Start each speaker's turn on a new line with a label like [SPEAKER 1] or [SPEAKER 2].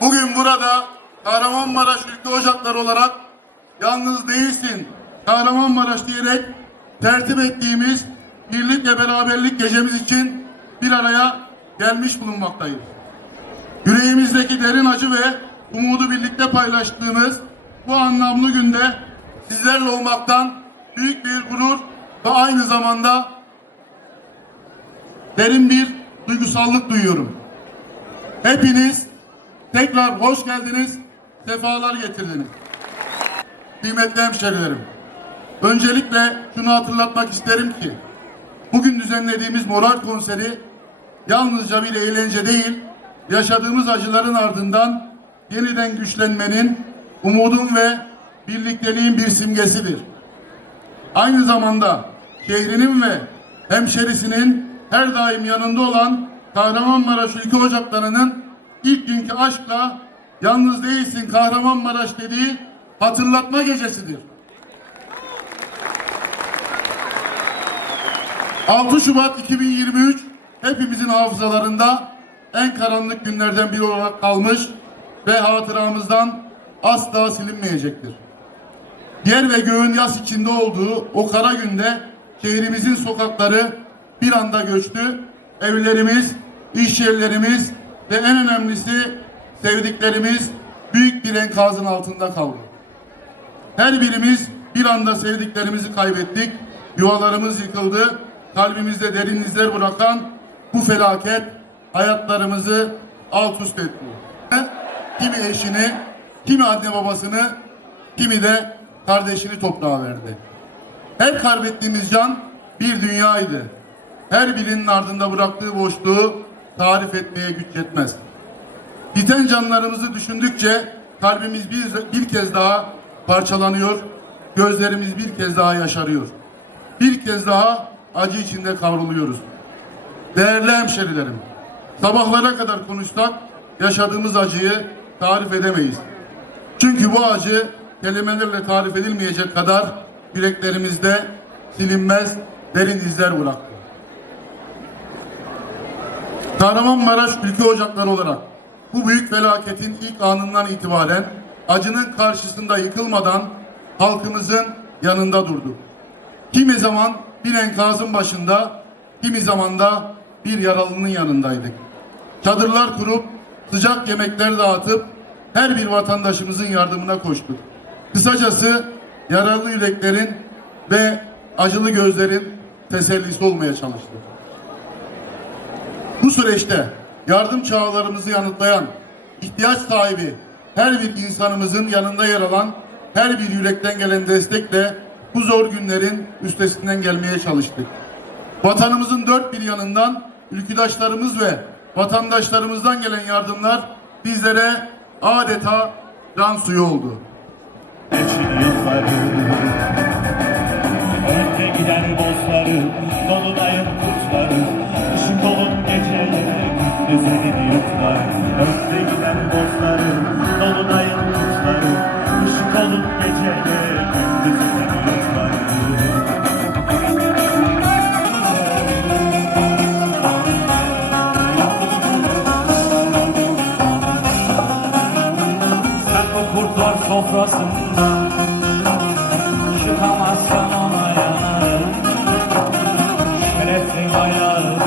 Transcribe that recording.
[SPEAKER 1] Bugün burada Kahramanmaraş Ülke Ocakları olarak yalnız değilsin Kahramanmaraş diyerek tertip ettiğimiz birlik ve beraberlik gecemiz için bir araya gelmiş bulunmaktayız. Yüreğimizdeki derin acı ve umudu birlikte paylaştığımız bu anlamlı günde sizlerle olmaktan büyük bir gurur ve aynı zamanda derin bir duygusallık duyuyorum. Hepiniz tekrar hoş geldiniz, sefalar getirdiniz. Kıymetli hemşerilerim, öncelikle şunu hatırlatmak isterim ki bugün düzenlediğimiz moral konseri yalnızca bir eğlence değil, yaşadığımız acıların ardından yeniden güçlenmenin, umudun ve birlikteliğin bir simgesidir. Aynı zamanda şehrinin ve hemşerisinin her daim yanında olan Kahramanmaraş Ülke Ocakları'nın ilk günkü aşkla yalnız değilsin Kahramanmaraş dediği hatırlatma gecesidir. 6 Şubat 2023 hepimizin hafızalarında en karanlık günlerden biri olarak kalmış ve hatıramızdan asla silinmeyecektir. Yer ve göğün yas içinde olduğu o kara günde şehrimizin sokakları bir anda göçtü. Evlerimiz, iş yerlerimiz ve en önemlisi sevdiklerimiz büyük bir enkazın altında kaldı. Her birimiz bir anda sevdiklerimizi kaybettik. Yuvalarımız yıkıldı. Kalbimizde derin izler bırakan bu felaket hayatlarımızı alt üst etti. Kimi eşini, kimi anne babasını, kimi de kardeşini toprağa verdi. Her kaybettiğimiz can bir dünyaydı. Her birinin ardında bıraktığı boşluğu tarif etmeye güç yetmez. Biten canlarımızı düşündükçe kalbimiz bir, bir kez daha parçalanıyor, gözlerimiz bir kez daha yaşarıyor. Bir kez daha acı içinde kavruluyoruz. Değerli hemşerilerim, sabahlara kadar konuşsak yaşadığımız acıyı tarif edemeyiz. Çünkü bu acı kelimelerle tarif edilmeyecek kadar yüreklerimizde silinmez derin izler bıraktı. Kahramanmaraş Ülke Ocakları olarak bu büyük felaketin ilk anından itibaren acının karşısında yıkılmadan halkımızın yanında durduk. Kimi zaman bir enkazın başında, kimi zaman da bir yaralının yanındaydık. Çadırlar kurup sıcak yemekler dağıtıp her bir vatandaşımızın yardımına koştuk. Kısacası yaralı yüreklerin ve acılı gözlerin tesellisi olmaya çalıştık. Bu süreçte yardım çağlarımızı yanıtlayan, ihtiyaç sahibi her bir insanımızın yanında yer alan her bir yürekten gelen destekle bu zor günlerin üstesinden gelmeye çalıştık. Vatanımızın dört bir yanından ülküdaşlarımız ve vatandaşlarımızdan gelen yardımlar bizlere adeta can suyu oldu.
[SPEAKER 2] Önde gider bozları Gezenin yurtlar Önde giden borçları Dolunayın uçları Işık olup geceleri Gündüzünün yurtları Sen o kurtlar sofrasında Çıkamazsan ona yanarım Şerefin ayağı